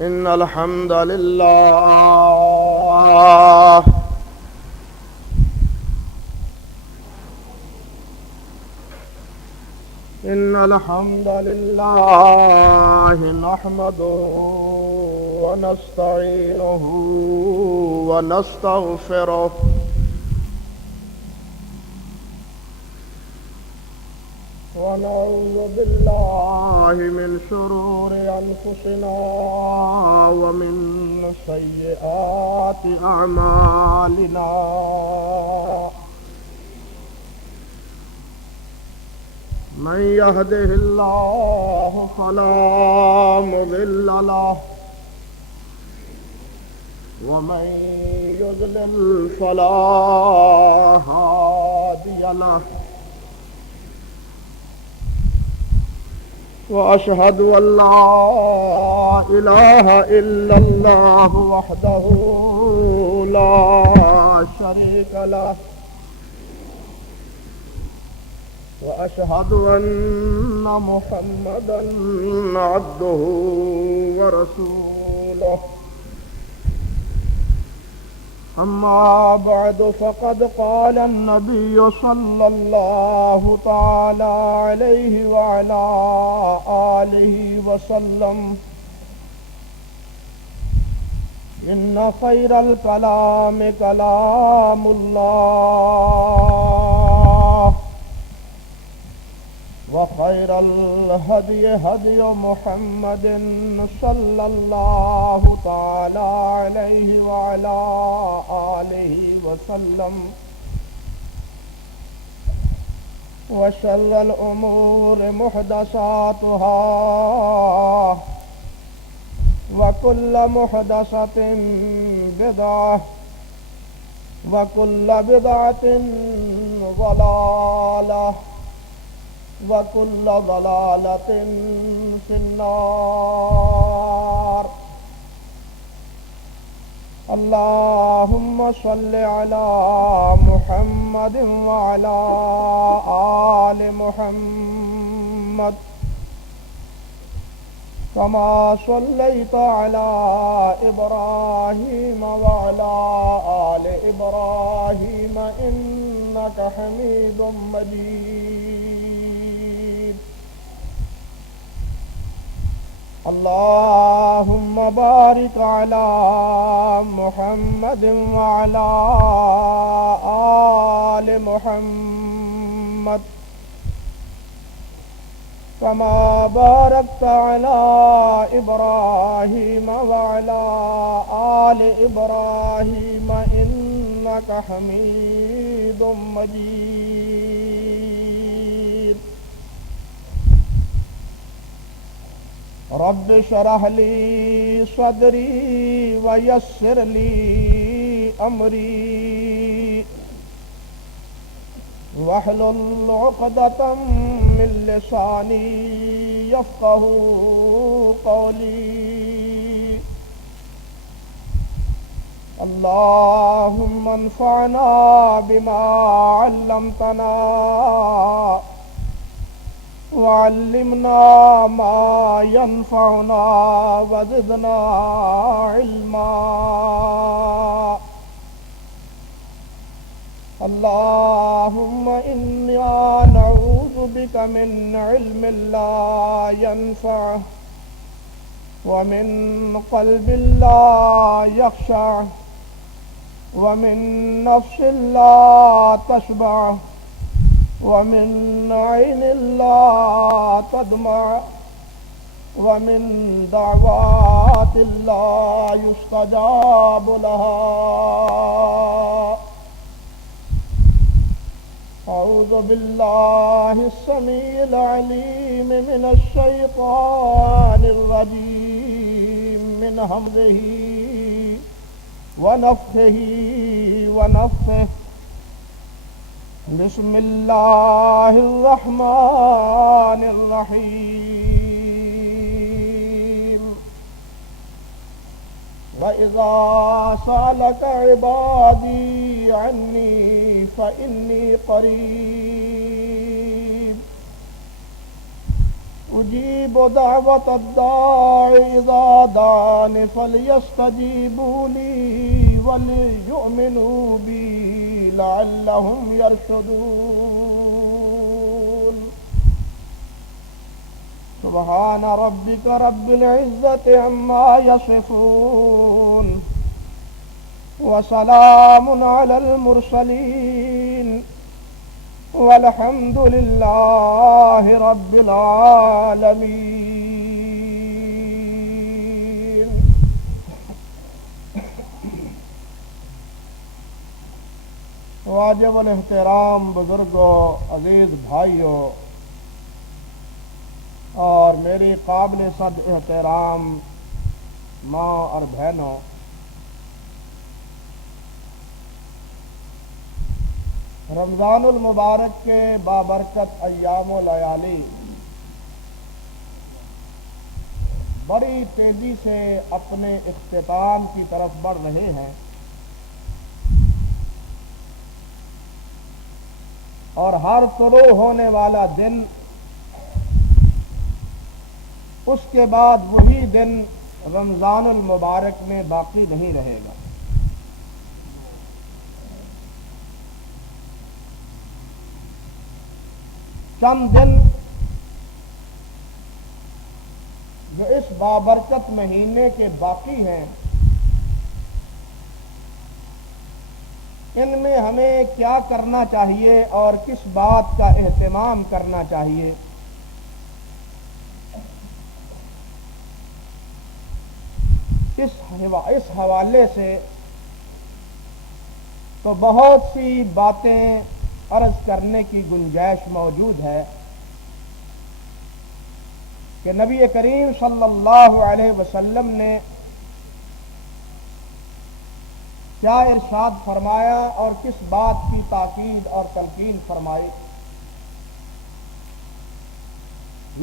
إن الحمد لله نحمده ونستعينه ونستغفره ونعوذ بالله من شرور أنفسنا ومن سيئات أعمالنا من يهده الله فلا مضل له ومن يضلل فلا هادي له وأشهد أن لا إله إلا الله وحده لا شريك له وأشهد أن محمدا عبده ورسوله أما بعد فقد قال النبي صلى الله تعالى عليه وعلى آله وسلم إن خير الكلام كلام الله وخير الهدي هدي محمد صلى الله تعالى عليه وعلى آله وسلم وشر الأمور محدثاتها وكل محدثة بدعة وكل بدعة ضلالة وكل ضلالة في النار. اللهم صل على محمد وعلى آل محمد كما صليت على إبراهيم وعلى آل إبراهيم إنك حميد مجيد. اللهم بارك على محمد وعلى آل محمد كما باركت على إبراهيم وعلى آل إبراهيم إنك حميد مجيد. رب اشرح لي صدري ويسر لي أمري واحلل عقدة من لساني يفقه قولي. اللهم انفعنا بما علمتنا وعلمنا ما ينفعنا وزدنا علما. اللهم إنا نعوذ بك من علم لا ينفع ومن قلب لا يخشع ومن نفس لا تشبع ومن عين لا تدمع ومن دعوات لا يستجاب لها. أعوذ بالله السميع العليم من الشيطان الرجيم من همزه ونفخه ونفخه. بسم الله الرحمن الرحيم. وإذا سألك عبادي عني فإني قريب أجيب دعوة الداع إذا هدان فليستجيبوا لي وليؤمنوا بي لعلهم يرشدون سبحان ربك رب العزة عما يصفون وسلام على المرسلين والحمد لله رب العالمين. واجب الاحترام بزرگوں، عزیز بھائیوں اور میری قابل صد احترام ماں اور بہنوں، رمضان المبارک کے بابرکت ایام و لیالی بڑی تیزی سے اپنے اختتام کی طرف بڑھ رہے ہیں، اور ہر طلوع ہونے والا دن اس کے بعد وہی دن رمضان المبارک میں باقی نہیں رہے گا۔ چند دن جو اس بابرکت مہینے کے باقی ہیں، ان میں ہمیں کیا کرنا چاہیے اور کس بات کا اہتمام کرنا چاہیے، اس حوالے سے تو بہت سی باتیں عرض کرنے کی گنجائش موجود ہے کہ نبی کریم صلی اللہ علیہ وسلم نے کیا ارشاد فرمایا اور کس بات کی تاکید اور تلقین فرمائی،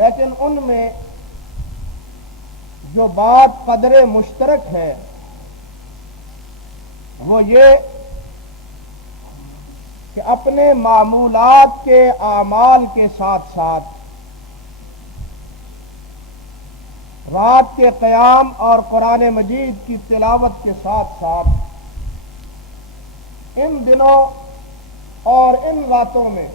لیکن ان میں جو بات قدر مشترک ہے وہ یہ کہ اپنے معمولات کے اعمال کے ساتھ ساتھ رات کے قیام اور قرآن مجید کی تلاوت کے ساتھ ساتھ ان دنوں اور ان راتوں میں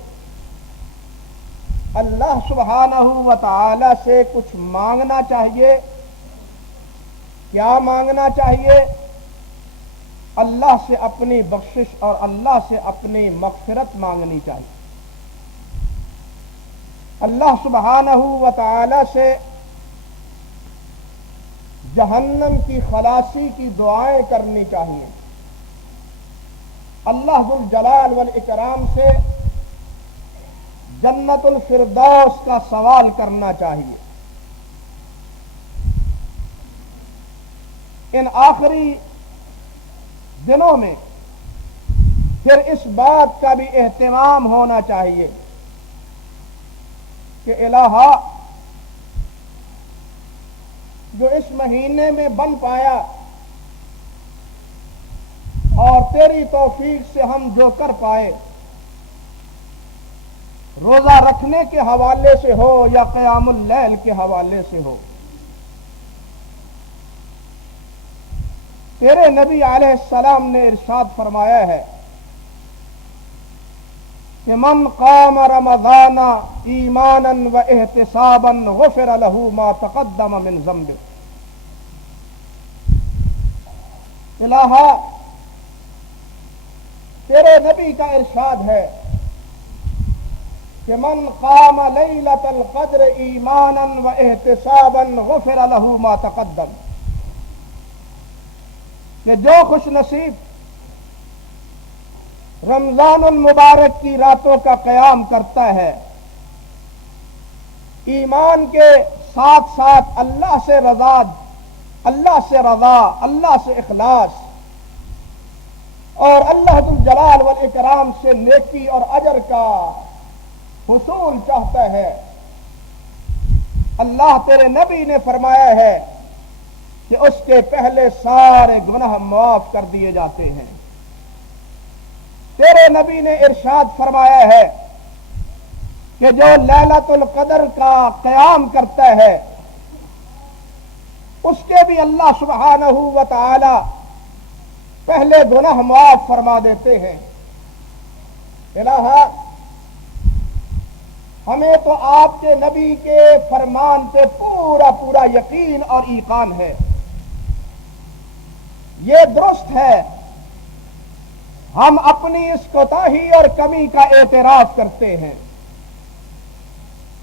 اللہ سبحانہ و تعالی سے کچھ مانگنا چاہیے۔ کیا مانگنا چاہیے؟ اللہ سے اپنی بخشش اور اللہ سے اپنی مغفرت مانگنی چاہیے، اللہ سبحانہ و تعالی سے جہنم کی خلاصی کی دعائیں کرنی چاہیے، اللہ ذو الجلال والاکرام سے جنت الفردوس کا سوال کرنا چاہیے۔ ان آخری دنوں میں پھر اس بات کا بھی اہتمام ہونا چاہیے کہ الہا جو اس مہینے میں بن پایا اور تیری توفیق سے ہم جو کر پائے، روزہ رکھنے کے حوالے سے ہو یا قیام اللیل کے حوالے سے ہو، تیرے نبی علیہ السلام نے ارشاد فرمایا ہے کہ من قام رمضان ایمانا و احتسابا غفر له ما تقدم من ذنبه۔ الہا تیرے نبی کا ارشاد ہے کہ من قام لیلۃ القدر ایمانا و احتسابا غفر له ما تقدم، کہ جو خوش نصیب رمضان المبارک کی راتوں کا قیام کرتا ہے، ایمان کے ساتھ ساتھ اللہ سے رضا، اللہ سے اخلاص اور اللہ ذو الجلال والاکرام سے نیکی اور اجر کا حصول چاہتا ہے، اللہ تیرے نبی نے فرمایا ہے کہ اس کے پہلے سارے گناہ معاف کر دیے جاتے ہیں۔ تیرے نبی نے ارشاد فرمایا ہے کہ جو لیلۃ القدر کا قیام کرتا ہے اس کے بھی اللہ سبحانہ و تعالی پہلے گناہ معاف فرما دیتے ہیں۔ الہ ہمیں تو آپ کے نبی کے فرمان پہ پورا پورا یقین اور ایقان ہے، یہ درست ہے، ہم اپنی اس کوتاہی اور کمی کا اعتراف کرتے ہیں،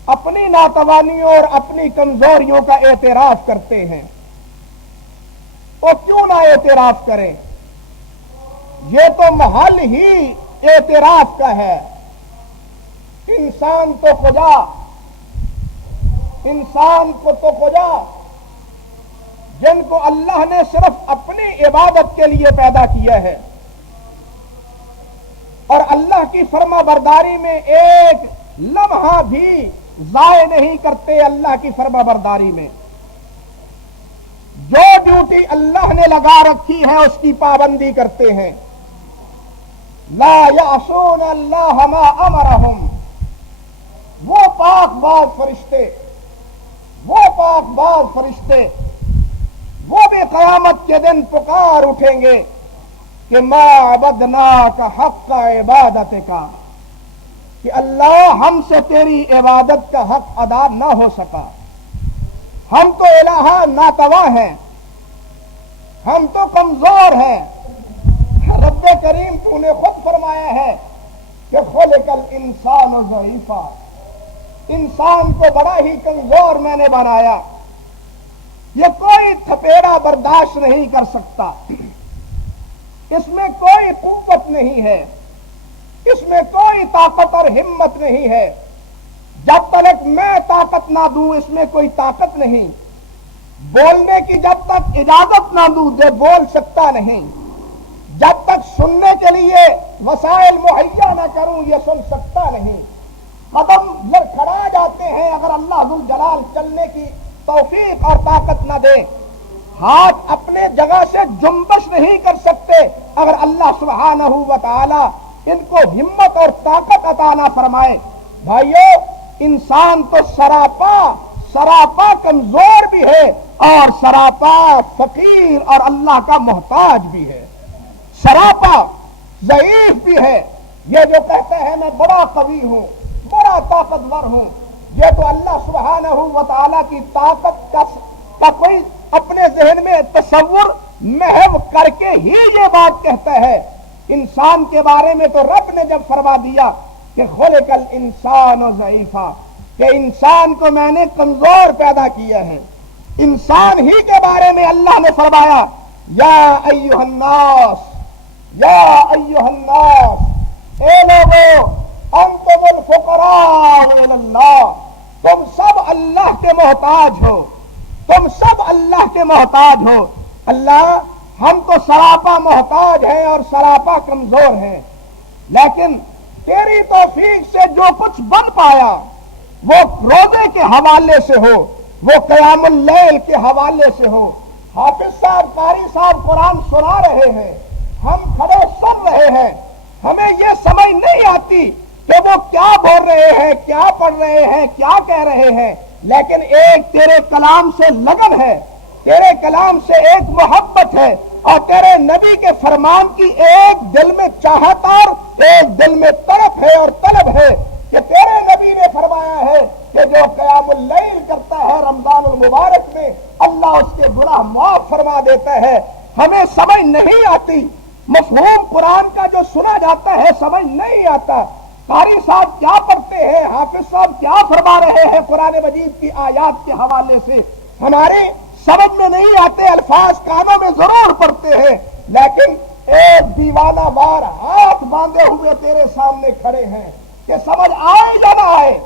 اپنی ناتوانیوں اور اپنی کمزوریوں کا اعتراف کرتے ہیں۔ وہ کیوں نہ اعتراف کریں، یہ تو محل ہی اعتراف کا ہے۔ انسان کو خدا جن کو اللہ نے صرف اپنی عبادت کے لیے پیدا کیا ہے اور اللہ کی فرما برداری میں ایک لمحہ بھی ضائع نہیں کرتے، اللہ کی فرما برداری میں جو ڈیوٹی اللہ نے لگا رکھی ہے اس کی پابندی کرتے ہیں۔ لا یعصون اللہ ما امرہم، وہ پاک باز فرشتے وہ بھی قیامت کے دن پکار اٹھیں گے کہ ما عبدناک حق عبادت کا، کہ اللہ ہم سے تیری عبادت کا حق ادا نہ ہو سکا، ہم تو الہ ناتواں ہیں، ہم تو کمزور ہیں۔ رب کریم تو نے خود فرمایا ہے کہ خلق الانسان ضعیفا، انسان کو بڑا ہی کمزور میں نے بنایا، یہ کوئی تھپیڑا برداشت نہیں کر سکتا، اس میں کوئی قوت نہیں ہے، اس میں کوئی طاقت اور ہمت نہیں ہے، جب تک میں طاقت نہ دوں اس میں کوئی طاقت نہیں، بولنے کی جب تک اجازت نہ دوں یہ بول سکتا نہیں، جب تک سننے کے لیے وسائل مہیا نہ کروں یہ سن سکتا نہیں، قدم لڑکھڑا جاتے ہیں اگر اللہ ذو الجلال چلنے کی توفیق اور طاقت نہ دے، ہاتھ اپنے جگہ سے جنبش نہیں کر سکتے اگر اللہ سبحانہ و تعالی ان کو ہمت اور طاقت عطا نہ فرمائے۔ بھائیو، انسان تو سراپا کمزور بھی ہے اور سراپا فقیر اور اللہ کا محتاج بھی ہے، سراپا ضعیف بھی ہے۔ یہ جو کہتا ہے میں بڑا قوی ہوں، بڑا طاقتور ہوں، یہ تو اللہ سبحانہ و تعالی کی طاقت کا کوئی اپنے ذہن میں تصور محو کر کے ہی یہ بات کہتا ہے۔ انسان کے بارے میں تو رب نے جب فرما دیا کہ خلق الانسان ضعیفا، کہ انسان کو میں نے کمزور پیدا کیا ہے، انسان ہی کے بارے میں اللہ نے فرمایا یا ایھا الناس، اے لوگو انتم الفقراء الی اللہ، تم سب اللہ کے محتاج ہو، تم سب اللہ کے محتاج ہو۔ اللہ ہم تو سراپا محتاج ہیں اور سراپا کمزور ہیں، لیکن تیری توفیق سے جو کچھ بن پایا وہ روزے کے حوالے سے ہو، وہ قیام اللیل کے حوالے سے ہو۔ حافظ صاحب، قاری صاحب قرآن سنا رہے ہیں، ہم کھڑے سن رہے ہیں، ہمیں یہ سمجھ نہیں آتی کہ وہ کیا بول رہے ہیں، کیا پڑھ رہے ہیں، کیا کہہ رہے ہیں، لیکن ایک تیرے کلام سے لگن ہے، تیرے کلام سے ایک محبت ہے، اور تیرے نبی کے فرمان کی ایک دل میں چاہت اور ایک دل میں تڑپ ہے اور طلب ہے کہ تیرے نبی نے فرمایا ہے کہ جو قیام اللیل کرتا ہے رمضان المبارک میں اللہ اس کے گناہ معاف فرما دیتا ہے۔ ہمیں سمجھ نہیں آتی، مفہوم قرآن کا جو سنا جاتا ہے سمجھ نہیں آتا، قاری صاحب کیا پڑھتے ہیں، حافظ صاحب کیا فرما رہے ہیں قرآن مجید کی آیات کے حوالے سے، ہماری سمجھ میں نہیں آتے، الفاظ کانوں میں ضرور پڑتے ہیں، لیکن ایک دیوانہ وار ہاتھ باندھے ہوئے تیرے سامنے کھڑے ہیں کہ سمجھ آئے یا نہ آئے،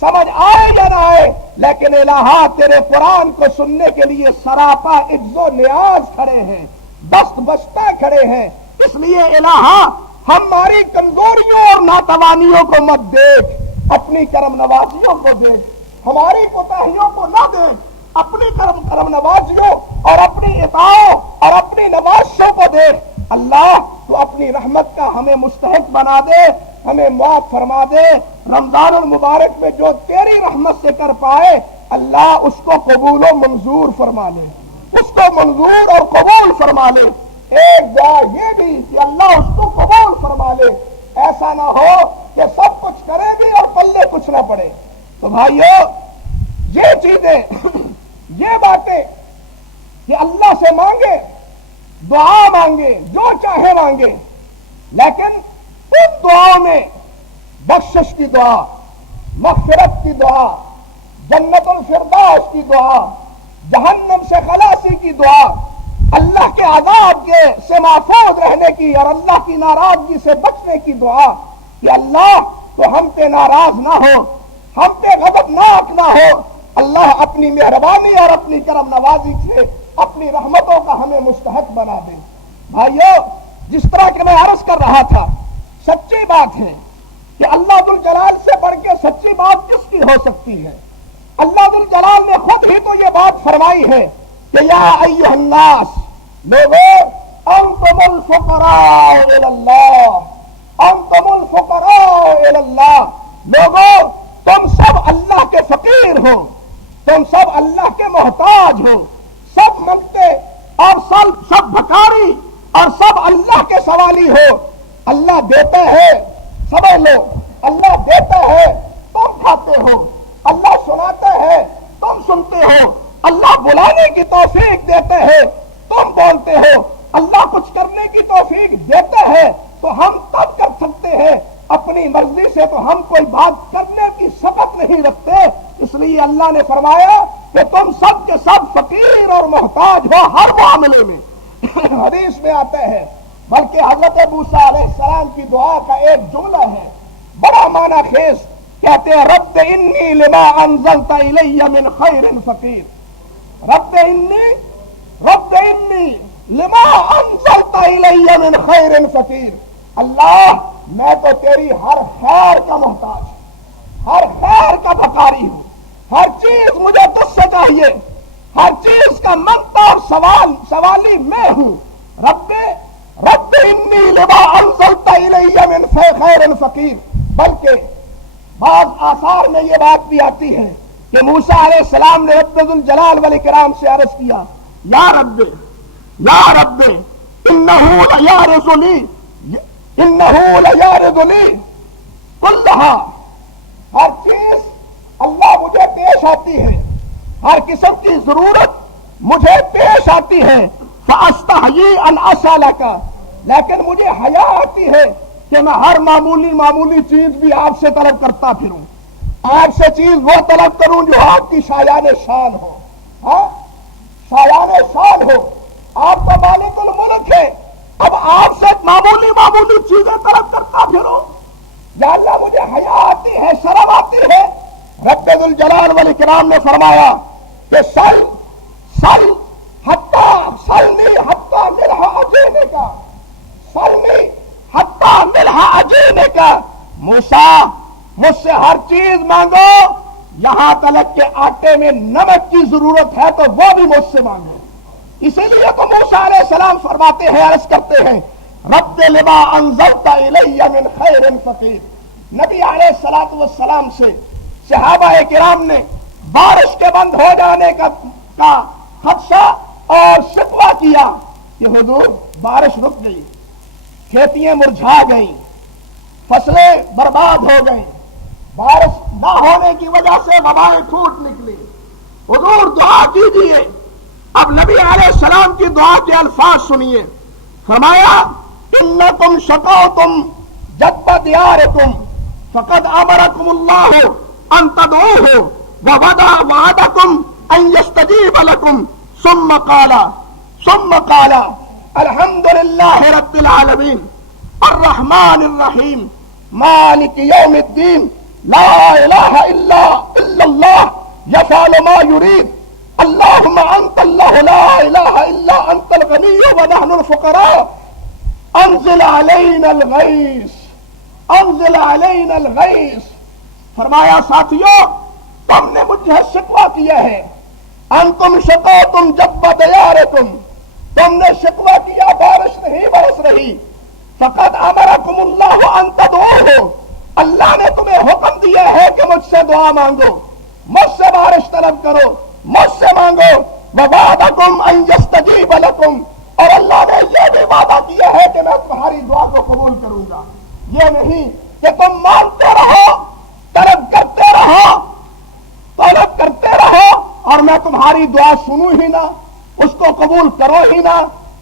سمجھ آئے یا نہ آئے، لیکن الہ تیرے قرآن کو سننے کے لیے سراپا عجز و نیاز کھڑے ہیں، دست بستہ کھڑے ہیں۔ اس لیے الہ ہماری کمزوریوں اور ناتوانیوں کو مت دیکھ، اپنی کرم نوازیوں کو دیکھ، ہماری کوتاہیوں کو نہ دیکھ، اپنی کرم نوازیوں اور اپنی عطاؤں اور اپنی نوازشوں کو دیکھ۔ اللہ تو اپنی رحمت کا ہمیں مستحق بنا دے، ہمیں معاف فرما دے، رمضان المبارک میں جو تیری رحمت سے کر پائے اللہ اس کو قبول و منظور فرما لے، اس کو منظور اور قبول فرما لے، ایک دعا یہ بھی کہ اللہ اس کو قبول فرما لے، ایسا نہ ہو کہ سب کچھ کرے بھی اور پلے کچھ نہ پڑے۔ تو بھائیو یہ چیزیں یہ باتیں کہ اللہ سے مانگے، دعا مانگے، جو چاہے مانگے، لیکن ان دعاؤں میں بخشش کی دعا، مغفرت کی دعا، جنت الفردوس کی دعا، جہنم سے خلاصی کی دعا، اللہ کے عذاب سے محفوظ رہنے کی اور اللہ کی ناراضگی سے بچنے کی دعا کہ اللہ تو ہم پہ ناراض نہ ہو، ہم پہ غضبناک نہ ہو، اللہ اپنی مہربانی اور اپنی کرم نوازی سے اپنی رحمتوں کا ہمیں مستحق بنا دے۔ بھائیو جس طرح کہ میں عرض کر رہا تھا، سچی بات ہے کہ اللہ ذوالجلال سے بڑھ کے سچی بات کس کی ہو سکتی ہے؟ اللہ ذوالجلال نے خود ہی تو یہ بات فرمائی ہے کہ یا ایھا الناس، لوگو انتم الفقراء الی اللہ، انتم الفقراء الی اللہ، لوگو تم سب اللہ کے فقیر ہو، تم سب اللہ کے محتاج ہو، سب منگتے اور سب بھکاری اور سب اللہ کے سوالی ہو۔ اللہ دیتا ہے، سمجھ لو، اللہ دیتا ہے تم کھاتے ہو، اللہ سناتا ہے تم سنتے ہو، اللہ بلانے کی توفیق دیتا ہے تم بولتے ہو، اللہ کچھ کرنے کی توفیق دیتا ہے تو ہم تب کر سکتے ہیں، اپنی مرضی سے تو ہم کوئی بات کرنے کی سبق نہیں رکھتے۔ اس لیے اللہ نے فرمایا کہ تم سب کے سب فقیر اور محتاج ہو ہر معاملے میں۔ حدیث میں آتا ہے، بلکہ حضرت موسیٰ علیہ السلام کی دعا کا ایک جملہ ہے بڑا معنی خیز، کہتے ہیں رب انی لما انزلت الی من خیر فقیر، رب انی لما انزلت الی من خیر فقیر، اللہ میں تو تیری ہر خیر کا محتاج ہوں، ہر خیر کا بھکاری ہوں، ہر چیز مجھے تجھ سے چاہیے، ہر چیز کا منگتا اور سوالی میں ہوں۔ رب انی لما انزلت الی من خیر فقیر۔ بلکہ بعض آثار میں یہ بات بھی آتی ہے کہ موسیٰ علیہ السلام نے رب ذوالجلال والاکرام سے عرض کیا، یا رب انہو لیارض لی کلہا، ہر چیز اللہ مجھے پیش آتی ہے، ہر قسم کی ضرورت مجھے پیش آتی ہے، فاستحیی ان اسألک، لیکن مجھے حیا آتی ہے کہ میں ہر معمولی چیز بھی آپ سے طلب کرتا پھروں، آپ سے چیز وہ طلب کروں جو آپ کی شایان شان ہو، ہاں شایان شان ہو، آپ تو مالک الملک ہے، اب آپ سے معمولی چیزیں طلب کرتا پھروں، یا اللہ مجھے حیا آتی ہے، شرم آتی ہے۔ رب ذوالجلال والاکرام نے فرمایا کہ سلنی حتی ملح عجینکا، سلنی حتی ملح عجینکا، موسیٰ مجھ سے ہر چیز مانگو، یہاں تلک کہ آٹے میں نمک کی ضرورت ہے تو وہ بھی مجھ سے مانگو۔ اسی لیے تو موسیٰ علیہ السلام فرماتے ہیں، عرض کرتے ہیں رب لما انزلت الی من خیر فقیر۔ نبی علیہ السلام سے صحابہ کرام نے بارش کے بند ہو جانے کا خدشہ اور شکوہ کیا کہ حضور بارش رک گئی، کھیتیاں مرجھا گئیں، فصلیں برباد ہو گئیں، بارش نہ ہونے کی وجہ سے وبائیں پھوٹ نکلی، حضور دعا کیجیے۔ اب نبی علیہ السلام کی دعا کے الفاظ سنیے، فرمایا انکم شقوتم جدب دیارکم فقد امرکم اللہ ان تدعوہ ووعدکم ان یستجیب لکم ثم قال الحمدللہ رب العالمین الرحمن الرحیم مالک یوم الدین لا الہ الا اللہ یفعل ما یرید اللہم انت اللہ لا الہ الا انت الغنی ونحن الفقراء انزل علینا الغیث، انزل علینا الغیث۔ فرمایا ساتھیو تم نے مجھے شکوہ کیا ہے، انتم شقوتم جب دیارکم، تم نے شکوہ کیا بارش نہیں برس رہی، فقد امرکم اللہ ان تدعوہ، اللہ نے تمہیں حکم دیا ہے کہ مجھ سے دعا مانگو، مجھ سے بارش طلب کرو، مجھ سے مانگو، وَوَعَدَكُمْ أَن يَسْتَجِيبَ لَكُمْ، اور اللہ نے یہ بھی وعدہ کیا ہے کہ میں تمہاری دعا کو قبول کروں گا۔ یہ نہیں کہ تم مانتے رہو، طلب کرتے رہو اور میں تمہاری دعا سنوں ہی نہ، اس کو قبول کرو ہی نہ،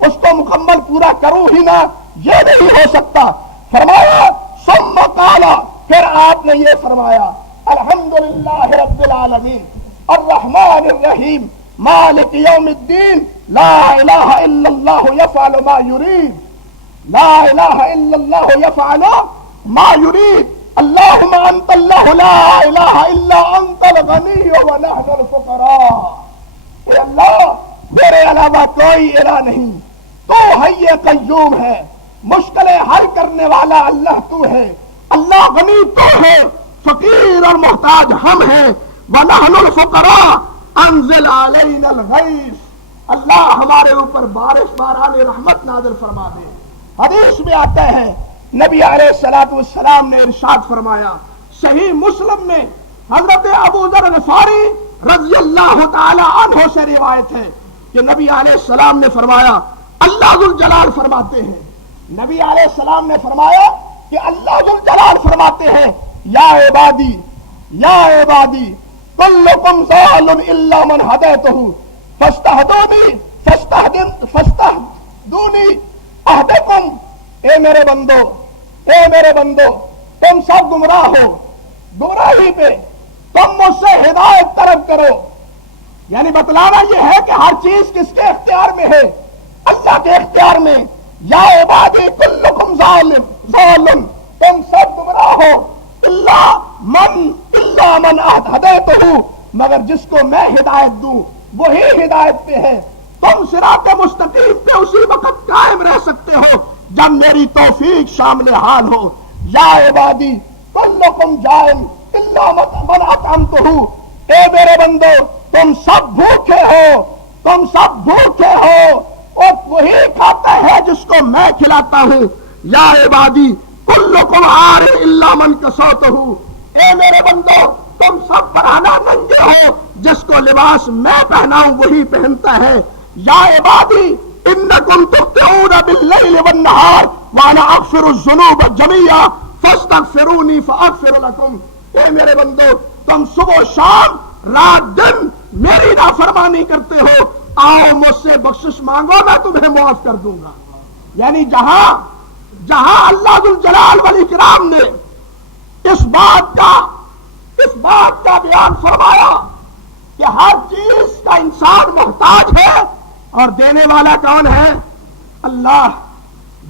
اس کو مکمل پورا کروں ہی نہ، یہ نہیں ہو سکتا۔ فرمایا ثم قال، پھر آپ نے یہ فرمایا الحمدللہ رب العالمین الرحمن الرحیم مالک یوم الدین لا الہ الا اللہ یفعل ما یرید، لا الہ الا اللہ یفعل ما یرید، اللہم انت اللہ لا الہ الا انت الغنی ونحن الفقراء۔ اے اللہ میرے علاوہ کوئی الہ نہیں، تو حی قیوم ہے، مشکلیں حل کرنے والا اللہ تو ہے، اللہ غنی تو ہے، فقیر اور محتاج ہم ہیں، ونحن الفقراء انزل علینا الغیث، اللہ ہمارے اوپر بارش باران رحمت نازل فرما دے۔ حدیث میں آتا ہے نبی علیہ الصلوۃ والسلام نے ارشاد فرمایا، صحیح مسلم میں حضرت ابو ذر غفاری رضی اللہ تعالی عنہ سے روایت ہے کہ نبی علیہ السلام نے فرمایا، اللہ ذوالجلال فرماتے ہیں، نبی علیہ السلام نے فرمایا کہ اللہ ذوالجلال فرماتے ہیں، یا عبادی کلکم ضال الا من ہدیتہ فاستہدونی اہدکم، اے میرے بندو تم سب گمراہ ہو، گمراہی پہ تم مجھ سے ہدایت طلب کرو۔ یعنی بتلانا یہ ہے کہ ہر چیز کس کے اختیار میں ہے؟ اللہ کے اختیار میں۔ یا عبادی کلکم ظالم، تم سب گمراہ ہو، الا من ہدیتہ، مگر جس کو میں ہدایت دوں وہی ہدایت پہ ہے۔ تم صراط مستقیم پہ اسی وقت قائم رہ سکتے ہو جب میری توفیق شامل حال ہو۔ یا عبادی کلکم جائع الا من اطعمتہ، اے میرے بندو تم سب بھوکے ہو اور وہی کھاتا ہے جس کو میں کھلاتا ہوں۔ یا عبادی کلکم عار الا من کسوتہ، اے میرے بندو تم سب برہنہ ننگے ہو، جس کو لباس میں پہناؤں وہی پہنتا ہے۔ یا عبادی انکم تخطئون باللیل والنہار وانا اغفر الذنوب جميعا فاستغفرونی فاغفر لکم، اے میرے بندو تم صبح و شام رات دن میری نافرمانی کرتے ہو، آؤ مجھ سے بخشش مانگو میں تمہیں معاف کر دوں گا۔ یعنی جہاں اللہ ذوالجلال والاکرام نے اس بات کا بیان فرمایا کہ ہر چیز کا انسان محتاج ہے، اور دینے والا کون ہے؟ اللہ۔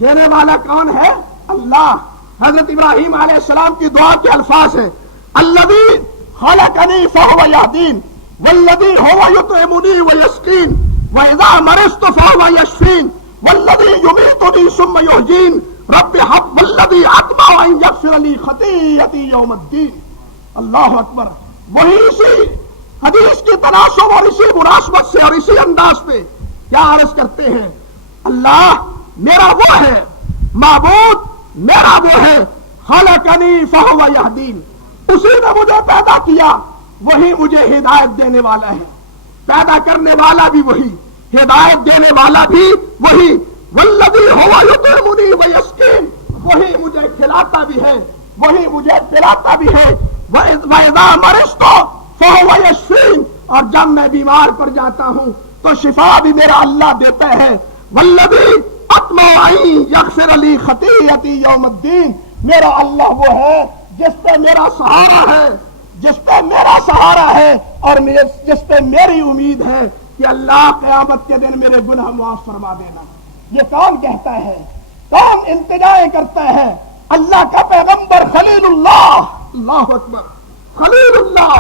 دینے والا کون ہے؟ اللہ۔ حضرت ابراہیم علیہ السلام کی دعا کے الفاظ ہیں، الذی خلقنی فہو یہدین والذی هو یطعمنی ویسقین واذا مرضت فهو یشفین والذی یمیتنی ثم یحیین رب حب والذی اطمع ان یغفر لی خطیئتی یوم الدین۔ اللہ اکبر۔ وہی اسی حدیث کی تناسب اور اسی مناسبت سے اور اسی انداز پہ کیا عرض کرتے ہیں، اللہ میرا وہ ہے، معبود میرا وہ ہے، خلقنی فہو یہدین، اسی نے مجھے پیدا کیا، وہی مجھے ہدایت دینے والا ہے۔ پیدا کرنے والا بھی وہی، ہدایت دینے والا بھی وہی، والذی هو یطعمنی ویسقین، وہی مجھے کھلاتا بھی ہے، وہی مجھے پلاتا بھی ہے، وَإِذَا مَرِضْتُ فَهُوَ يَشْفِينِ، اور جب میں بیمار پڑ جاتا ہوں تو شفا بھی میرا اللہ دیتا ہے۔ وَالَّذِي أَطْمَعُ أَن يَغْفِرَ لِي خَطِيئَتِي يَوْمَ الدِّينِ، میرا اللہ وہ ہے جس پہ میرا سہارا ہے اور جس پہ میری امید ہے کہ اللہ قیامت کے دن میرے گناہ معاف فرما دینا۔ یہ کون کہتا ہے؟ کون التجائیں کرتا ہے؟ اللہ کا پیغمبر خلیل اللہ۔ اللہ اکبر۔ خلیل اللہ،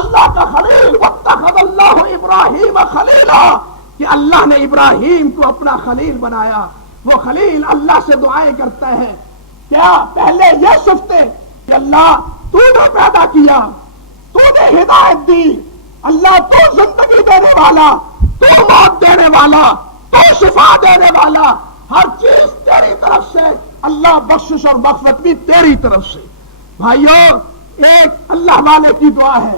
اللہ کا خلیل، واتخذ اللہ ابراہیم خلیلا، کہ اللہ نے ابراہیم کو اپنا خلیل بنایا۔ وہ خلیل اللہ سے دعائیں کرتا ہے، کیا پہلے یہ سفتے کہ اللہ تو نے پیدا کیا، تو نے ہدایت دی، اللہ تو زندگی دینے والا، تو موت دینے والا، تو شفا دینے والا، ہر چیز تیری طرف سے، اللہ بخشش اور مغفرت بھی تیری طرف سے۔ بھائیو ایک اللہ والے کی دعا ہے،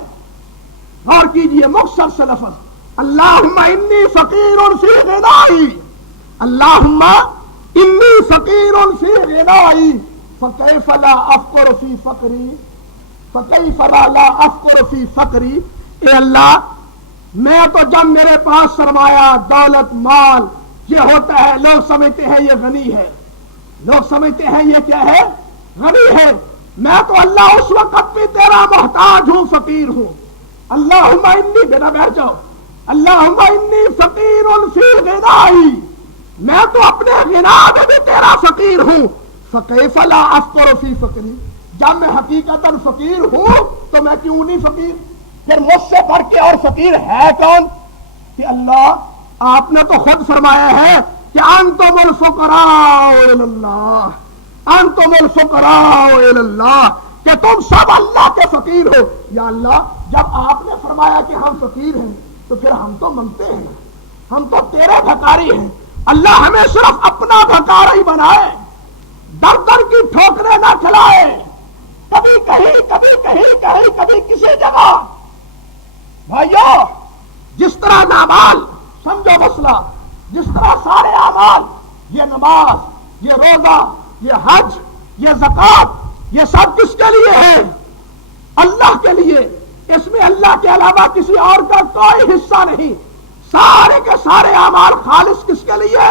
غور کیجئے، مختصر سے لفظ، اللہم انی فقیر فی غنائی، اللہم انی فقیر فی غنائی فکیف لا افقر فی فقری، فکیف لا افقر فی فقری۔ اے اللہ میں تو جب میرے پاس سرمایہ دولت مال یہ ہوتا ہے لوگ سمجھتے ہیں یہ غنی ہے، لوگ سمجھتے ہیں یہ کیا ہے، غنی ہے، میں تو اللہ اس وقت بھی تیرا محتاج ہوں، فقیر ہوں۔ اللہم انی، بیٹا بیٹھ جاؤ، اللہم انی فقیر فی غنائی، میں تو اپنے غنا میں بھی تیرا فقیر ہوں، فکیف لا افقر فی فقری، جب میں حقیقتاً فقیر ہوں تو میں کیوں نہیں فقیر؟ پھر مجھ سے بڑھ کے اور فقیر ہے کون؟ کہ اللہ آپ نے تو خود فرمایا ہے کہ انتم الفقراء الی اللہ، انتم الفقراء الی اللہ، کہ تم سب اللہ کے فقیر ہو۔ یا اللہ جب آپ نے فرمایا کہ ہم فقیر ہیں تو پھر ہم تو منگتے ہیں، ہم تو تیرے بھکاری ہیں، اللہ ہمیں صرف اپنا بھکارا ہی بنائے، در در کی ٹھوکریں نہ کھلائے، کبھی کہیں کبھی کہیں کہیں کبھی کسی جگہ۔ بھائیو جس طرح نامال، سمجھو مسئلہ، جس طرح سارے اعمال، یہ نماز، یہ روزہ، یہ حج، یہ زکوٰۃ، یہ سب کس کے لیے ہے؟ اللہ کے لیے، اس میں اللہ کے علاوہ کسی اور کا کوئی حصہ نہیں، سارے کے سارے اعمال خالص کس کے لیے؟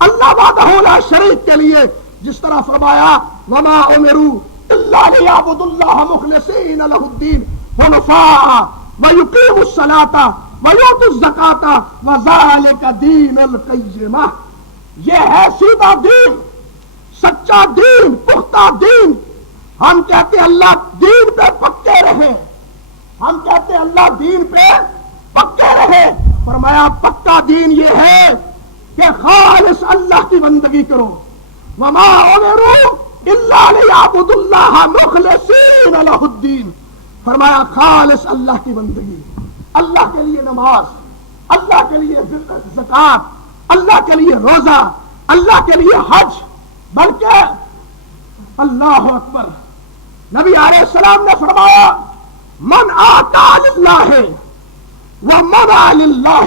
اللہ وحدہ لا شریک کے لیے۔ جس طرح فرمایا وما امروا الا ليعبدوا الله مخلصين له الدين حنفاء ويقيموا الصلاة ويؤتوا الزكاة وذلك دين القیمہ، یہ ہے سیدھا دین، سچا دین، پختہ دین۔ ہم کہتے ہیں اللہ دین پہ پکے رہے، ہم کہتے ہیں اللہ دین پہ پکے رہے۔ فرمایا پکا دین یہ ہے کہ خالص اللہ کی بندگی کرو، وما امروا الا ليعبدوا الله مخلصين له الدين، فرمایا خالص اللہ کی بندگی، اللہ کے لیے نماز، اللہ کے لیے زکوٰۃ، اللہ کے لیے روزہ، اللہ کے لیے حج، بلکہ اللہ اکبر، نبی علیہ السلام نے فرمایا من آتا للہ ومنع للہ،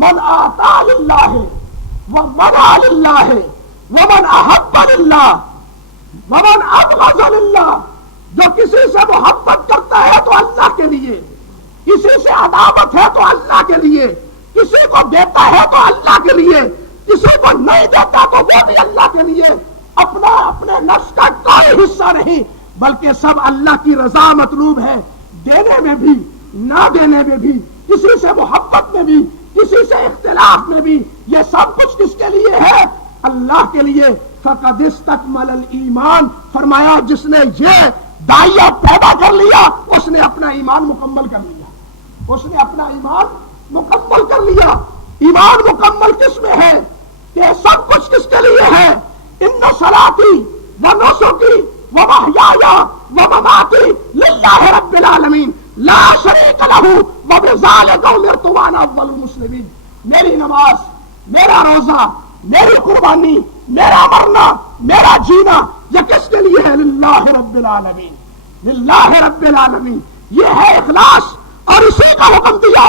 من آتا للہ ومنع للہ ومن احب للہ ومن ابغض للہ، جو کسی سے محبت کرتا ہے تو اللہ کے لیے، کسی سے عداوت ہے تو اللہ کے لیے، کسی کو دیتا ہے تو اللہ کے لیے، کسی کو نہیں دیتا تو وہ بھی اللہ کے لیے، اپنا اپنے نفس کا کوئی حصہ نہیں، بلکہ سب اللہ کی رضا مطلوب ہے، دینے میں بھی نہ دینے میں بھی، کسی سے محبت میں بھی کسی سے اختلاف میں بھی، یہ سب کچھ کس کے لیے ہے؟ اللہ کے لیے۔ فقد استکمل الایمان، فرمایا جس نے یہ داعیہ پیدا کر لیا اس نے اپنا ایمان مکمل کر لیا، اس نے اپنا ایمان مکمل کر لیا۔ ایمان مکمل کس میں ہے؟ کہ سب کچھ کس کے لیے ہے؟ ان صلاتی و نسکی و محیایا و مماتی للہ رب العالمین لا شریک لہ وبذالک امرت وانا اول المسلمین۔ میری نماز، میرا روزہ، میری قربانی، میرا مرنا، میرا جینا، یہ کس کے لیے ہے؟ للہ رب العالمین، للہ رب العالمین۔ یہ ہے اخلاص، اور اسی کا حکم دیا،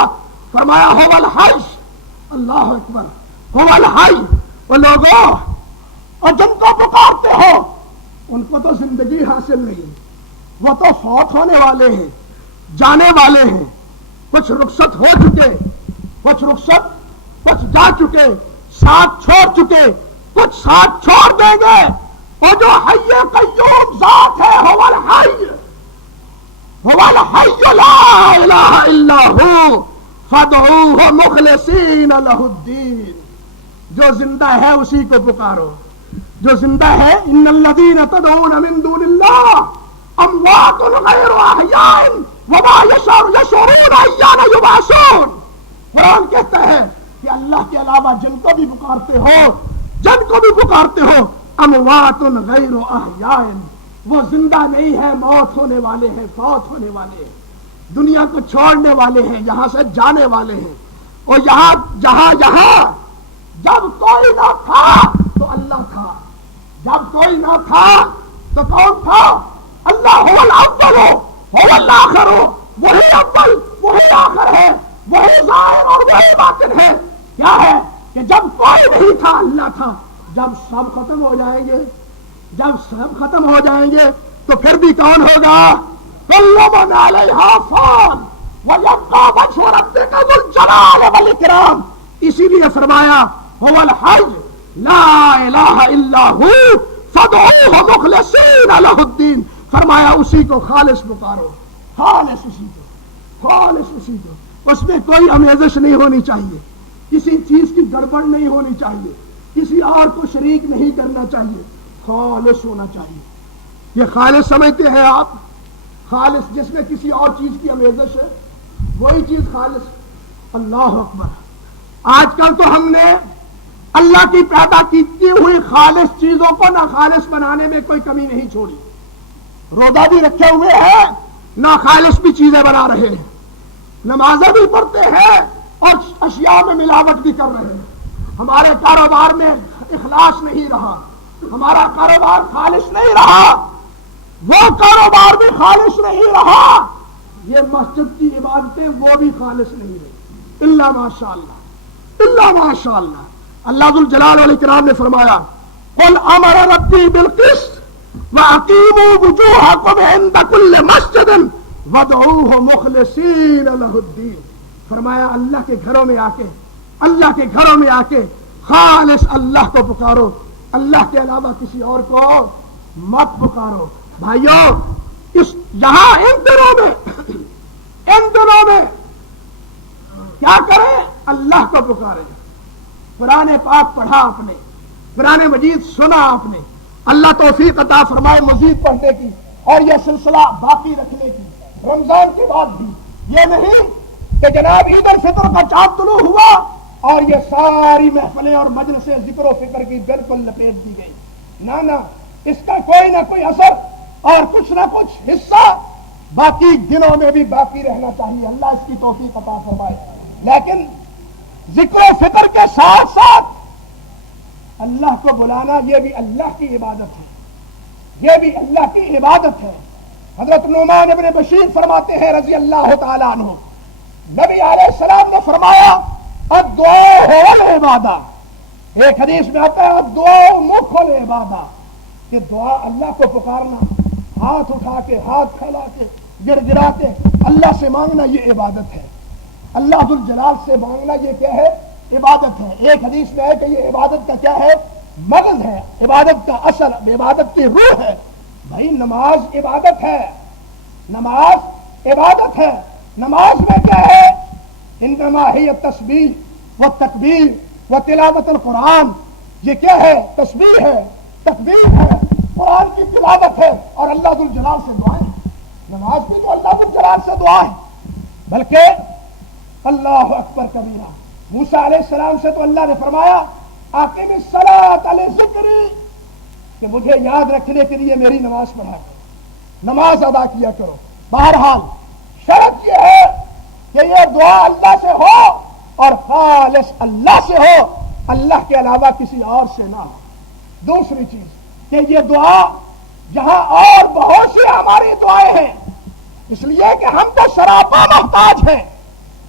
فرمایا هو الحج، اللہ اکبر، هو الحج۔ وہ لوگوں اور جن کو پکارتے ہو ان کو تو زندگی حاصل نہیں، وہ تو فوت ہونے والے ہیں، جانے والے ہیں، کچھ رخصت ہو چکے، کچھ رخصت، کچھ جا چکے، ساتھ چھوڑ چکے، کچھ ساتھ چھوڑ دیں گے۔ وہ جو حی قیوم ذات ہے، هو الحی، هو الحی لا الہ الا هو فادعوہ مخلصین لہ الدین۔ جو زندہ ہے اسی کو پکارو، جو زندہ ہے۔ ان الذین تدعون من دون اللہ اموات غیر احیاء وما یشعرون ایان یبعثون۔ قرآن کہتا ہے کہ اللہ کے علاوہ جن کو بھی پکارتے ہو، جن کو بھی پکارتے ہو، اموات غیر احیاء، وہ زندہ نہیں ہے، موت ہونے والے ہیں، فوت ہونے والے ہیں، دنیا کو چھوڑنے والے ہیں، یہاں سے جانے والے ہیں۔ اور یہاں جب کوئی نہ تھا تو اللہ تھا، جب کوئی نہ تھا تو کون تھا؟ اللہ هو الاول هو الاخر، وہی اول وہی آخر ہے، وہی ظاہر اور وہی باطن ہے. کیا ہے کہ جب کوئی نہیں تھا اللہ تھا. جب سب ختم ہو جائیں گے، جب سب ختم ہو جائیں گے تو پھر بھی کون ہوگا؟ کل من علیہا فان ویبقی وجہ ربک ذو الجلال والاکرام. اسی لیے فرمایا هو الحی لا الہ الا ہو فادعوہ مخلصین لہ الدین. فرمایا اسی کو خالص پکارو، خالص اسی کو، خالص اسی کو. اس میں کوئی آمیزش نہیں ہونی چاہیے، کسی چیز کی گڑبڑ نہیں ہونی چاہیے، کسی اور کو شریک نہیں کرنا چاہیے، خالص ہونا چاہیے. یہ خالص سمجھتے ہیں آپ؟ خالص جس میں کسی اور چیز کی آمیزش ہے وہی چیز خالص. اللہ اکبر. آج کل تو ہم نے اللہ کی پیدا کی ہوئی خالص چیزوں کو ناخالص بنانے میں کوئی کمی نہیں چھوڑی. روزہ بھی رکھے ہوئے ہیں، ناخالص بھی چیزیں بنا رہے ہیں، نمازیں بھی پڑھتے ہیں اور اشیاء میں ملاوٹ بھی کر رہے ہیں. ہمارے کاروبار میں اخلاص نہیں رہا، ہمارا کاروبار خالص نہیں رہا، وہ کاروبار بھی خالص نہیں رہا. یہ مسجد کی عبادتیں وہ بھی خالص نہیں رہی. الا ماشاء اللہ، الا ماشاء اللہ. اللہ ذو الجلال والاکرام نے فرمایا قل امر ربی بالقسط واقیموا وجوہکم عند کل مسجد وادعوہ مخلصین لہ الدین. فرمایا اللہ کے گھروں میں آ کے، اللہ کے گھروں میں آ کے خالص اللہ کو پکارو، اللہ کے علاوہ کسی اور کو مت پکارو. بھائیو اس یہاں ان دنوں میں کیا کریں؟ اللہ کو پکارے. قرآن پاک پڑھا آپ نے، قرآن مجید سنا آپ نے. اللہ توفیق عطا فرمائے مزید پڑھنے کی اور یہ سلسلہ باقی رکھنے کی رمضان کے بعد بھی. یہ نہیں کہ جناب عید الفطر کا چاند طلوع ہوا اور یہ ساری محفلیں اور مجلسیں ذکر و فکر کی بالکل لپیٹ دی گئی. نہ اس کا کوئی نہ کوئی اثر اور کچھ نہ کچھ حصہ باقی دنوں میں بھی باقی رہنا چاہیے. اللہ اس کی توفیق عطا فرمائے. لیکن ذکر و فکر کے ساتھ ساتھ اللہ کو بلانا یہ بھی اللہ کی عبادت ہے، یہ بھی اللہ کی عبادت ہے. حضرت نعمان ابن بشیر فرماتے ہیں رضی اللہ تعالی عنہ، نبی علیہ السلام نے فرمایا الدعاء هو العبادہ. ایک حدیث میں آتا ہے الدعاء مخ العبادہ، کہ دعا اللہ کو پکارنا، ہاتھ اٹھا کے، ہاتھ پھیلا کے، گر گرا کے اللہ سے مانگنا یہ عبادت ہے. اللہ ذو الجلال سے مانگنا یہ کیا ہے؟ عبادت ہے. ایک حدیث میں ہے کہ یہ عبادت کا کیا ہے؟ مغز ہے، عبادت کا اصل، عبادت کی روح ہے. بھائی نماز عبادت ہے، نماز عبادت ہے. نماز میں کیا ہے؟ انما ہی التسبیح والتکبیر وتلاوت القرآن. یہ کیا ہے؟ تسبیح ہے، تکبیر ہے، قرآن کی تلاوت ہے اور اللہ ذو الجلال سے دعائیں. نماز بھی تو اللہ ذو الجلال سے دعا ہے. بلکہ اللہ اکبر کبیرہ، موسیٰ علیہ السلام سے تو اللہ نے فرمایا اقم الصلاۃ لذکری، کہ مجھے یاد رکھنے کے لیے میری نماز پڑھا کرو، نماز ادا کیا کرو. بہرحال شرط یہ ہے کہ یہ دعا اللہ سے ہو اور خالص اللہ سے ہو، اللہ کے علاوہ کسی اور سے نہ ہو. دوسری چیز کہ یہ دعا جہاں اور بہت سی ہماری دعائیں ہیں، اس لیے کہ ہم تو سراپا محتاج ہیں،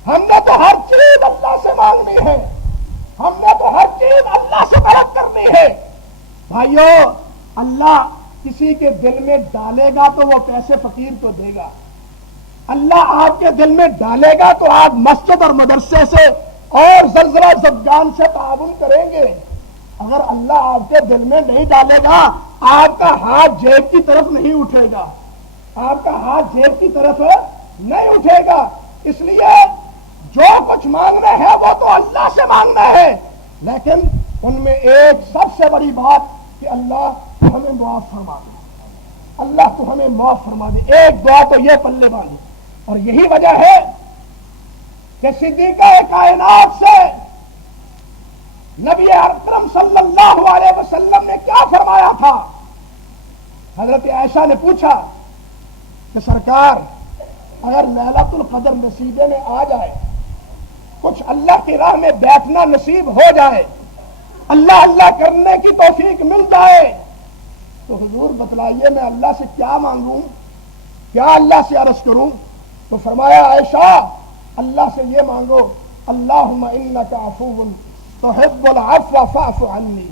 ہم نے تو ہر چیز اللہ سے مانگنی ہے، ہم نے تو ہر چیز اللہ سے طلب کرنی ہے. بھائیو اللہ کسی کے دل میں ڈالے گا تو وہ پیسے فقیر کو دے گا. اللہ آپ کے دل میں ڈالے گا تو آپ مسجد اور مدرسے سے اور زلزلہ زبجان سے تعاون کریں گے. اگر اللہ آپ کے دل میں نہیں ڈالے گا آپ کا ہاتھ جیب کی طرف نہیں اٹھے گا، آپ کا ہاتھ جیب کی طرف نہیں اٹھے گا. اس لیے جو کچھ مانگنا ہے وہ تو اللہ سے مانگنا ہے، لیکن ان میں ایک سب سے بڑی بات کہ اللہ تو ہمیں معاف فرما دے، اللہ تو ہمیں معاف فرما دے. ایک دعا تو یہ پلے والی. اور یہی وجہ ہے کہ صدیقہ کائنات سے نبی اکرم صلی اللہ علیہ وسلم نے کیا فرمایا تھا؟ حضرت عائشہ نے پوچھا کہ سرکار اگر لیلۃ القدر نصیبے میں آ جائے، کچھ اللہ کی راہ میں بیٹھنا نصیب ہو جائے، اللہ اللہ کرنے کی توفیق مل جائے، تو حضور بتلائیے میں اللہ سے کیا مانگوں، کیا اللہ سے عرض کروں؟ تو فرمایا عائشہ اللہ سے یہ مانگو اللہم انک عفو تحب العفو فاعف عنی،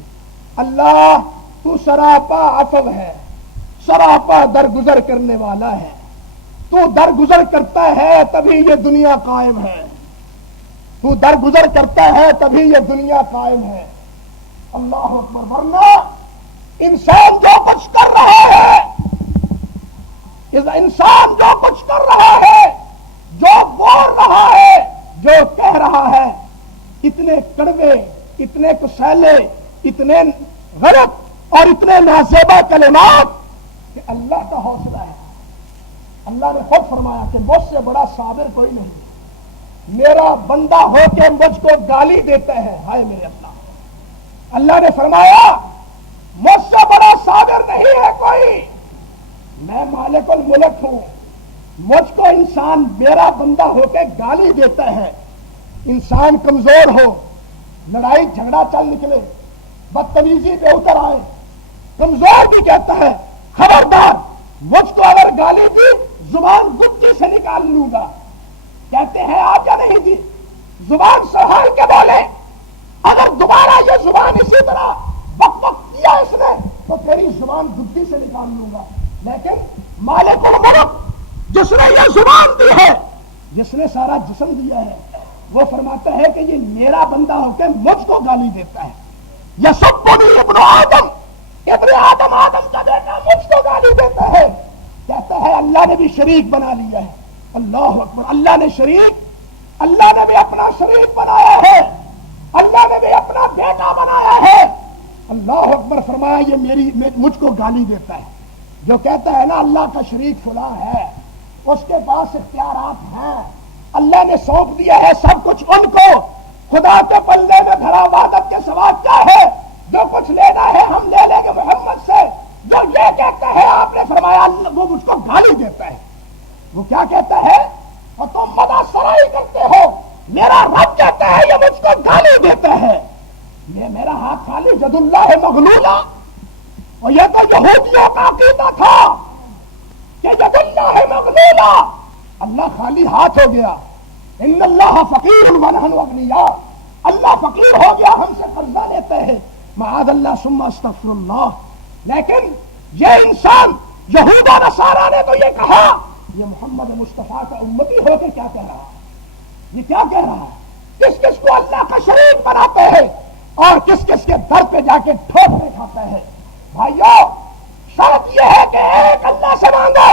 اللہ تو سراپا عفو ہے، سراپا درگزر کرنے والا ہے، تو درگزر کرتا ہے تبھی یہ دنیا قائم ہے، تو درگزر کرتا ہے تبھی یہ دنیا قائم ہے۔ اللہ اکبر۔ ورنہ انسان جو کچھ کر رہا ہے، انسان جو کچھ کر رہا ہے، جو بول رہا ہے، جو کہہ رہا ہے، اتنے کڑوے، اتنے کسیلے، اتنے غلط اور اتنے نازیبا کلمات کہ اللہ کا حوصلہ ہے۔ اللہ نے خود فرمایا کہ مجھ سے بڑا صابر کوئی نہیں، میرا بندہ ہو کے مجھ کو گالی دیتا ہے، ہائے میرے اللہ۔ اللہ نے فرمایا مجھ سے بڑا صابر نہیں ہے کوئی، میں مالک الملک ہوں، مجھ کو انسان میرا بندہ ہو کے گالی دیتا ہے، انسان کمزور ہو، لڑائی جھگڑا چل نکلے، بدتمیزی پہ اتر آئے، کمزور بھی کہتا ہے خبردار، مجھ کو اگر گالی دی زبان گچی سے نکال لوں گا۔ کہتے ہیں آپ یا نہیں دی، زبان سنبھال کے بولے، اگر دوبارہ یہ زبان اسی طرح بک بک کیا اس نے تو تیری زبان گچی سے نکال لوں گا۔ لیکن مالک الملک جس نے یہ زبان دی ہے، جس نے سارا جسم دیا ہے، وہ فرماتا ہے کہ یہ میرا بندہ ہو کے مجھ کو گالی دیتا ہے۔ یسبنی ابن آدم، ابن آدم، آدم کا بیٹا مجھ کو گالی دیتا ہے۔ کہتا ہے اللہ نے بھی شریک بنا لیا ہے۔ اللہ اکبر۔ اللہ نے شریک، اللہ نے بھی اپنا شریک بنایا ہے، اللہ نے بھی اپنا بیٹا بنایا ہے۔ اللہ اکبر۔ فرمایا یہ مجھ کو گالی دیتا ہے۔ جو کہتا ہے نا اللہ کا شریک فلاں ہے، اس کے پاس اختیارات ہیں، اللہ نے سونپ دیا ہے سب کچھ ان کو، خدا کے پلے میں دھرا عبادت کے سوا کیا ہے، جو کچھ لینا ہے ہم لے لیں گے محمد سے۔ جو یہ کہتا ہے آپ نے فرمایا وہ مجھ کو گالی دیتا ہے۔ وہ کیا کہتا ہے؟ اور تم مدح سرائی کرتے ہو، میرا رب کہتا ہے یہ مجھ کو گالی دیتا ہے۔ یہ میرا ہاتھ خالی ید اللہ مغلولہ، اور یہ تو یہودیوں کا عقیدہ تھا کہ ید اللہ مغلولہ، اللہ خالی ہاتھ ہو گیا، ان اللہ فقیر ونحن اغنیاء، اللہ فقیر ہو گیا ہم سے قرضہ لیتے ہیں، معاذ اللہ ثم استغفر اللہ۔ لیکن یہ انسان یہود و نصارہ نے تو یہ کہا، یہ محمد مصطفیٰ کا امتی ہو کے کیا کہہ رہا ہے؟ یہ کیا کہہ رہا ہے؟ کس کس کو اللہ کا شریک بناتے ہیں اور کس کس کے در پہ جا کے ٹھوکریں کھاتا ہے۔ بھائیو، شرط یہ ہے کہ ایک اللہ سے مانگو،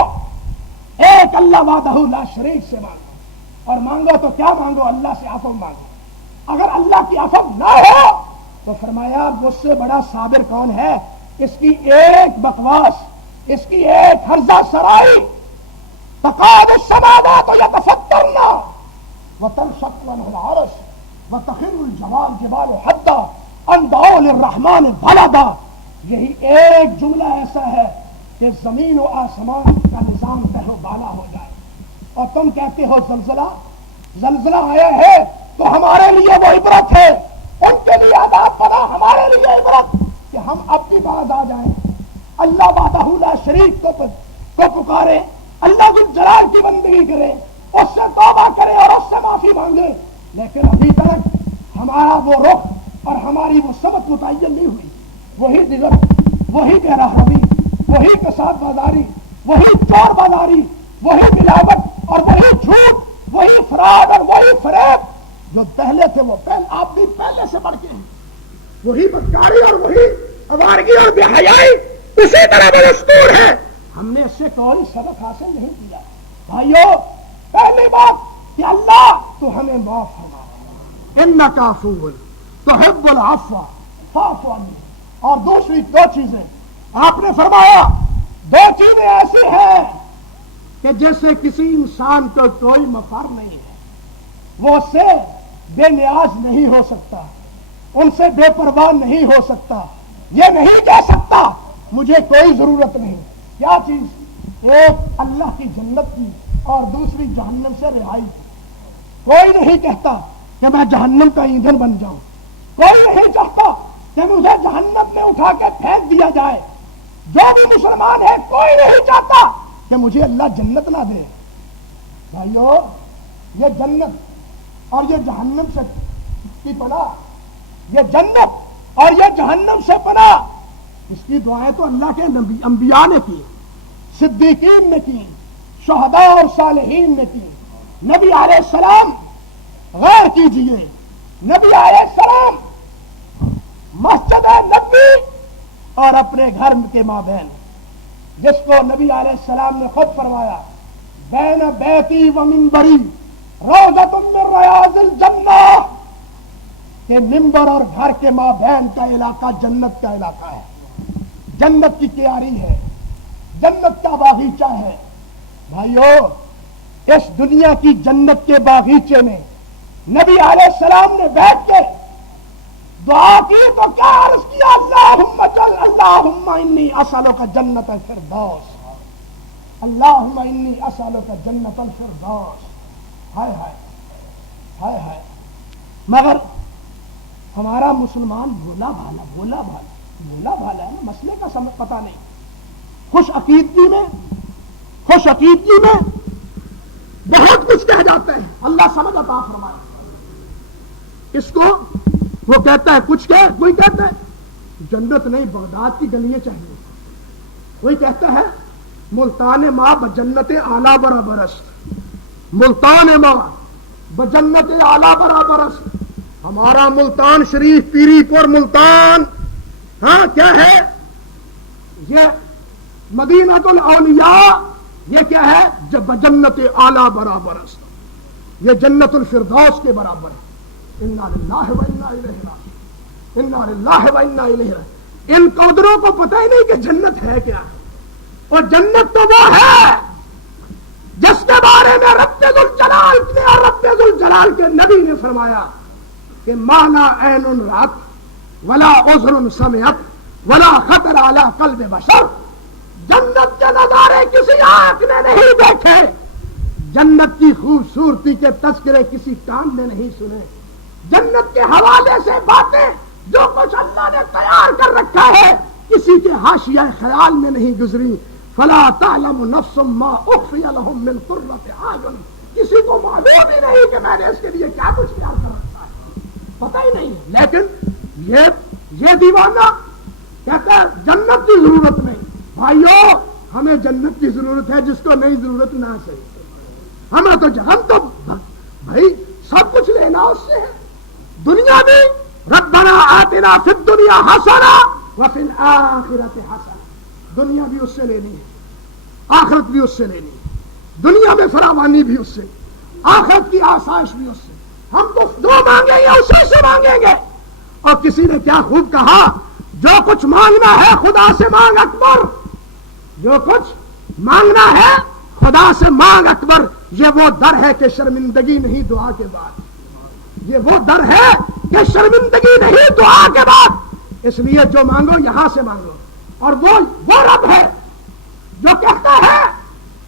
ایک اللہ وحدہ لا شریک سے مانگو، اور مانگو تو کیا مانگو؟ اللہ سے عفو مانگو۔ اگر اللہ کی عفو نہ ہو تو فرمایا مجھ سے بڑا صابر کون ہے؟ اس کی ایک بکواس، اس کی ایک ہرزہ سرائی، تقاد السماوات یتفطرن وتنشق عنہ العرش وتخر الجبال حدا ان دعوا للرحمن ولدا۔ یہی ایک جملہ ایسا ہے کہ زمین و آسمان کا نظام تہو بالا ہو جائے، اور تم کہتے ہو زلزلہ، زلزلہ آیا ہے تو ہمارے لیے وہ عبرت ہے، ان کے لیے عذاب بنا، ہمارے لیے عبرت کہ ہم اب بھی باز آ جائیں، اللہ وحدہ لا شریک کو پکارے، اللہ ذو الجلال کی بندگی کرے، اس سے توبہ کرے اور اس سے معافی مانگے۔ لیکن ابھی تک ہمارا وہ رخ اور ہماری وہ سمت متعین نہیں ہوئی۔ وہی دیگر، وہی گہرا حرمی، وہی کساد بازاری، وہی چور بازاری، وہی ملاوٹ اور وہی جھوٹ، وہی فراڈ اور وہی فریب جو پہلے تھے، وہ آپ بھی پہلے سے بڑھ کے ہیں، وہی بدکاری اور وہی اوارگی اور بے حیائی اسی طرح بدستور ہے۔ ہم نے اس سے کوئی سبق حاصل نہیں کیا۔ بھائیو، پہلی بات کہ اللہ تو ہمیں معاف فرما، انک عفو تحب العفو فاعف عنی۔ اور دوسری دو چیزیں آپ نے فرمایا، دو چیزیں ایسی ہیں کہ جیسے کسی انسان کو کوئی مفر نہیں ہے، وہ اس سے بے نیاز نہیں ہو سکتا، ان سے بے پرواہ نہیں ہو سکتا، یہ نہیں کہہ سکتا مجھے کوئی ضرورت نہیں۔ کیا چیز؟ ایک اللہ کی جنت کی اور دوسری جہنم سے رہائی کی۔ کوئی نہیں کہتا کہ میں جہنم کا ایندھن بن جاؤں، کوئی نہیں چاہتا کہ مجھے جہنم میں اٹھا کے پھینک دیا جائے۔ جو بھی مسلمان ہے کوئی نہیں چاہتا کہ مجھے اللہ جنت نہ دے۔ بھائیو، یہ جنت اور یہ جہنم سے کی پناہ، یہ جنت اور یہ جہنم سے پناہ، اس کی دعائیں تو اللہ کے انبیاء نے کی، صدیقین نے کی، شہداء اور صالحین نے کی۔ نبی علیہ السلام غور کیجئے، نبی علیہ السلام مسجد نبوی اور اپنے گھر کے مابین، جس کو نبی علیہ السلام نے خود فرمایا بین بیتی و منبری روضۃ من ریاض الجنہ، کہ منبر اور گھر کے مابین کا علاقہ جنت کا علاقہ ہے، جنت کی کیاری ہے، جنت کا باغیچہ ہے۔ بھائیو، اس دنیا کی جنت کے باغیچے میں نبی علیہ السلام نے بیٹھ کے دعا کی تو کیا عرض کیا؟ اللہم انی اسألک جنت الفردوس، اللہم انی اسألک جنت الفردوس۔ ہائے ہائے ہائے ہائے، مگر ہمارا مسلمان بھولا بھالا ہے نا، مسئلے کا سمجھ پتہ نہیں، خوش عقیدگی میں بہت کچھ کہہ جاتے ہیں، اللہ سمجھ عطا فرمائے۔ اس کو وہ کہتا ہے کچھ کوئی کہتا ہے جنت نہیں بغداد کی گلیاں چاہیے، کوئی کہتا ہے ملتان ماں بجنت اعلیٰ برابر است، ملتان ماں بجنت اعلیٰ برابر است۔ ہمارا ملتان شریف پیری پور ملتان، ہاں کیا ہے یہ؟ مدینہ الاولیاء، یہ کیا ہے؟ جب جنت اعلیٰ برابر است، یہ جنت الفردوس کے برابر ہے۔ انا للہ و انا الیہ راجعون، انا للہ و انا الیہ راجعون۔ ان قدروں کو پتہ ہی نہیں کہ جنت ہے کیا ہے، اور جنت تو وہ ہے جس کے بارے میں رب ذوالجلال نے اور رب ذوالجلال کے نبی نے فرمایا کہ مانا عین رات ولا عذر سمعت ولا خطر علی قلب بشر۔ جنت کے نظارے کسی آنکھ نے نہیں دیکھے، جنت کی خوبصورتی کے تذکرے کسی کان نے نہیں سنے، جنت کے حوالے سے باتیں جو کچھ اللہ نے تیار کر رکھا ہے کسی کے حاشیہ خیال میں نہیں گزری۔ فلا تعلم نفس ما اخفی لهم من قرۃ اعین، کسی کو معلوم ہی نہیں کہ میں نے اس کے لیے کیا کچھ تیار کر رکھا ہے، پتہ ہی نہیں۔ لیکن یہ دیوانہ کہتا ہے جنت کی ضرورت نہیں۔ بھائیو، ہمیں جنت کی ضرورت ہے، جس کو نہیں ضرورت نہ صحیح، ہمیں تو ہم تو بھائی سب کچھ لینا اس سے ہے۔ دنیا بھی ربنا آتنا فی الدنیا حسنہ وفی الآخرۃ حسنہ، دنیا بھی اس سے لینی ہے، آخرت بھی اس سے لینی ہے، دنیا میں فراوانی بھی اس سے، آخرت کی آسائش بھی اس سے۔ ہم تو جو مانگیں گے اسی سے مانگیں گے۔ اور کسی نے کیا خوب کہا، جو کچھ مانگنا ہے خدا سے مانگ اکبر، جو کچھ مانگنا ہے خدا سے مانگ اکبر۔ یہ وہ در ہے کہ شرمندگی نہیں دعا کے بعد، یہ وہ در ہے کہ شرمندگی نہیں دعا کے بعد۔ اس لیے جو مانگو یہاں سے مانگو، اور وہ رب ہے جو کہتا ہے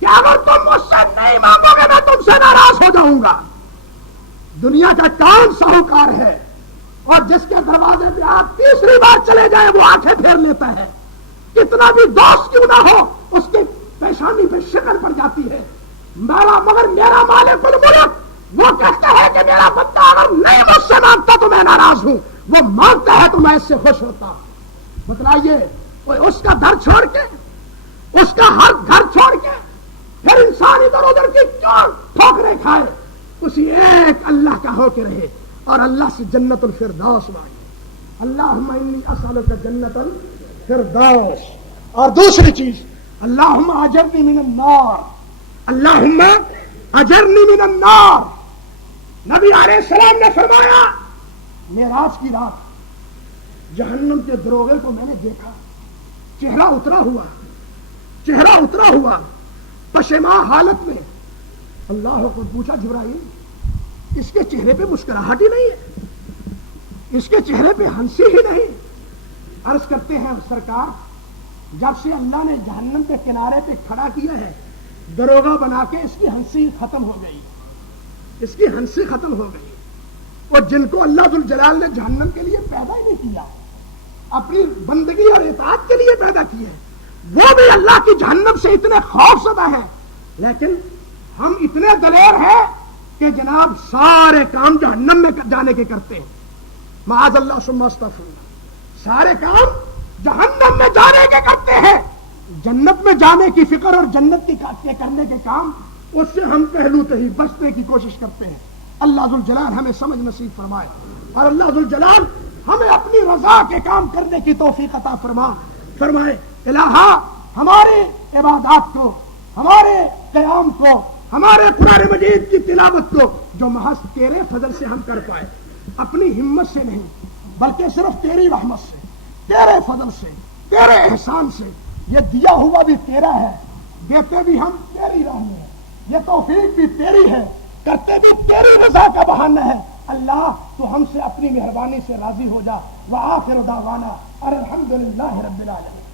کہ اگر تم مجھ سے نہیں مانگو گے میں تم سے ناراض ہو جاؤں گا۔ دنیا کا کون ساہوکار ہے اور جس کے دروازے پہ آپ تیسری بار چلے جائیں وہ آنکھیں پھیر لیتا ہے، کتنا بھی دوست کیوں نہ ہو اس کی پیشانی پہ شکن پڑ جاتی ہے۔ مگر میرا مالک الملک وہ کہتا ہے کہ میرا بندہ اگر نہیں مجھ سے مانگتا تو میں ناراض ہوں، وہ مانگتا ہے تو میں اس سے خوش ہوتا ہوں۔ بتلائیے، اس کا در چھوڑ کے، اس کا ہر گھر چھوڑ کے پھر انسان ادھر ادھر کی کیوں ٹھوکریں کھائے؟ اسی ایک اللہ کا ہو کے رہے اور اللہ سے جنت الفردوس مانگے۔ اللہم انی اسألک جنت الفردوس۔ اور دوسری چیز، اللہم اجرنی من النار، اللہم اجرنی من النار۔ نبی علیہ السلام نے فرمایا معراج کی رات جہنم کے دروغے کو میں نے دیکھا، چہرہ اترا ہوا پشیماں حالت میں۔ اللہ کو پوچھا جبرائیل، اس کے چہرے پہ مسکراہٹ ہی نہیں ہے، اس کے چہرے پہ ہنسی ہی نہیں۔ عرض کرتے ہیں سرکار، جب سے اللہ نے جہنم کے کنارے پہ کھڑا کیا ہے دروغہ بنا کے، اس کی ہنسی ختم ہو گئی، اس کی ہنسی ختم ہو گئی۔ اور جن کو اللہ ذوالجلال نے جہنم کے لیے پیدا ہی نہیں کیا، اپنی بندگی اور اطاعت کے لیے پیدا کیا ہے، وہ بھی اللہ کی جہنم سے اتنے خوف زدہ ہیں۔ لیکن ہم اتنے دلیر ہیں کہ جناب سارے کام جہنم میں جانے کے کرتے ہیں، معاذ اللہ ثم استغفر اللہ، سارے کام جہنم میں جانے کے کرتے ہیں، جنت میں جانے کی فکر اور جنت کے کرنے کے کام اس سے ہم پہلو تہی بچنے کی کوشش کرتے ہیں۔ اللہ ذوالجلال ہمیں سمجھ نصیب فرمائے، اور اللہ ذوالجلال ہمیں اپنی رضا کے کام کرنے کی توفیق عطا فرمائے۔ الہا ہماری عبادات کو، ہمارے قیام کو، ہمارے قرآن مجید کی تلاوت کو جو محض تیرے فضل سے ہم کر پائے، اپنی ہمت سے نہیں بلکہ صرف تیری رحمت سے، تیرے فضل سے، تیرے احسان سے، یہ دیا ہوا بھی تیرا ہے، دیتے بھی ہم تیری راہ میں ہیں، یہ توفیق بھی تیری ہے، کرتے بھی تیری رضا کا بہانہ ہے۔ اللہ تو ہم سے اپنی مہربانی سے راضی ہو جا۔ وآخر دعوانا الحمدللہ رب العالمین۔